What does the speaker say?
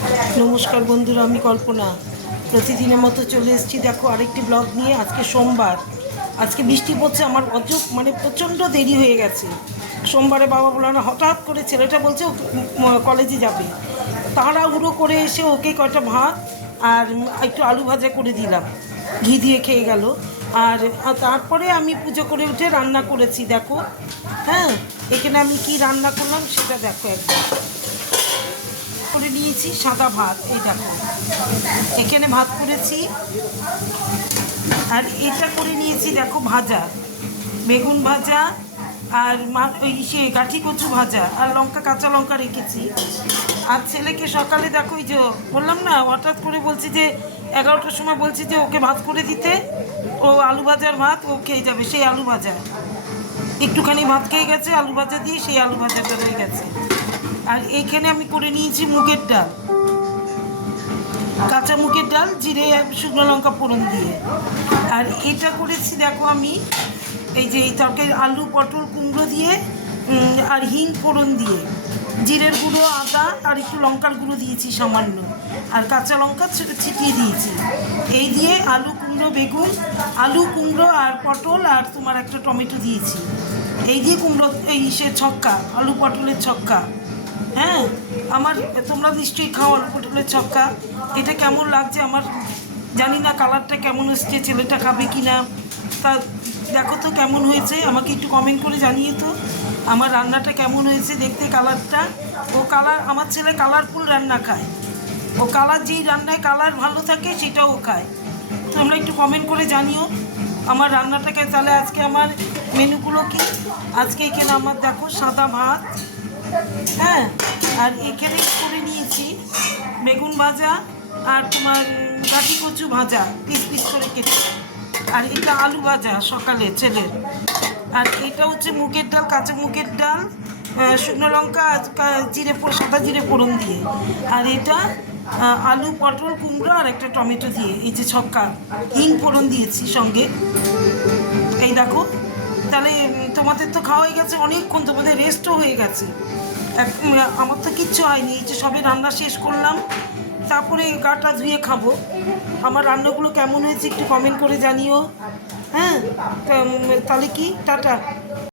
নমস্কার বন্ধুরা, আমি কল্পনা। প্রতিদিনের মতো চলে এসেছি দেখো আরেকটি ব্লগ নিয়ে। আজকে সোমবার, আজকে বৃষ্টি পড়ছে। আমার মানে প্রচণ্ড দেরি হয়ে গেছে। সোমবারে বাবা বললো না, হঠাৎ করে ছেলেটা বলছে ও কলেজে যাবে। তাড়াহুড়ো করে এসে ওকে কয়টা ভাত আর একটু আলু ভাজা করে দিলাম, ঘি দিয়ে খেয়ে গেল। আর তারপরে আমি পুজো করে উঠে রান্না করেছি দেখো। হ্যাঁ, এখানে আমি কি রান্না করলাম সেটা দেখো। একদম করে নিয়েছি সাদা ভাত, এই দেখো এখানে ভাত করেছি। আর এটা করে নিয়েছি দেখো ভাজা, বেগুন ভাজা আর ওই কাঠি কচু ভাজা আর লঙ্কা, কাঁচা লঙ্কা রেখেছি। আর ছেলেকে সকালে দেখো, ওই যে বললাম না হঠাৎ করে বলছি যে 11টার সময় বলছি যে ওকে ভাত করে দিতে, ও আলু ভাজার ভাত ও খেয়ে যাবে। সেই আলু ভাজা একটুখানি ভাত খেয়ে গেছে, আলু ভাজা দিয়ে সেই আলু ভাজাটা রয়ে গেছে। আর এইখানে আমি করে নিয়েছি মুগের ডাল, কাঁচা মুগের ডাল, জিরে শুকনো লঙ্কা ফোড়ন দিয়ে। আর এটা করেছি দেখো আমি, এই যে এই তরকারি আলু পটল কুমড়ো দিয়ে আর হিং ফোড়ন দিয়ে, জিরের গুঁড়ো, আদা আর একটু লঙ্কার গুঁড়ো দিয়েছি সামান্য, আর কাঁচা লঙ্কা ছিটিয়ে দিয়েছি। এই দিয়ে আলু কুমড়ো বেগুন, আলু কুমড়ো আর পটল আর তোমার একটা টমেটো দিয়েছি। এই দিয়ে কুমড়ো এই ছক্কা, আলু পটলের ছক্কা। হ্যাঁ, আমার তোমরা নিশ্চয়ই খাও আলু পটলের ছক্কা। এটা কেমন লাগছে আমার জানি না, কালারটা কেমন এসছে, ছেলেটা খাবে কি না। তা দেখো তো কেমন হয়েছে, আমাকে একটু কমেন্ট করে জানিয়ে তো আমার রান্নাটা কেমন হয়েছে দেখতে, কালারটা। আমার ছেলে কালারফুল রান্না খায়, ও কালার যেই রান্নায় কালার ভালো থাকে সেটাও খায়। তোমরা একটু কমেন্ট করে জানিও আমার রান্নাটাকে। তাহলে আজকে আমার মেনুগুলো কি, আজকে এখানে আমার দেখো সাদা ভাত, হ্যাঁ, আর এখানে করে নিয়েছি বেগুন ভাজা আর তোমার কাঠি কচু ভাজা পিস পিস করে কেটে, আর এটা আলু ভাজা সকালে ছেলের। আর এটা হচ্ছে মুগের ডাল, কাঁচা মুগের ডাল, শুকনো লঙ্কা জিরে সাদা জিরে ফোড়ন দিয়ে। আর এটা আলু পটল কুমড়ো আর একটা টমেটো দিয়ে, এই যে ছক্কা হিং ফোড়ন দিয়েছি সঙ্গে। এই দেখো, তাহলে তোমাদের তো খাওয়াই গেছে অনেকক্ষণ, তোমাদের রেস্টও হয়ে গেছে। আমার তো কিচ্ছু হয়নি, এই যে সবে রান্না শেষ করলাম, তারপরে গাটা ধুয়ে খাবো। আমার রান্নাগুলো কেমন হয়েছে একটু কমেন্ট করে জানিও। হ্যাঁ, তাহলে কি টাটা।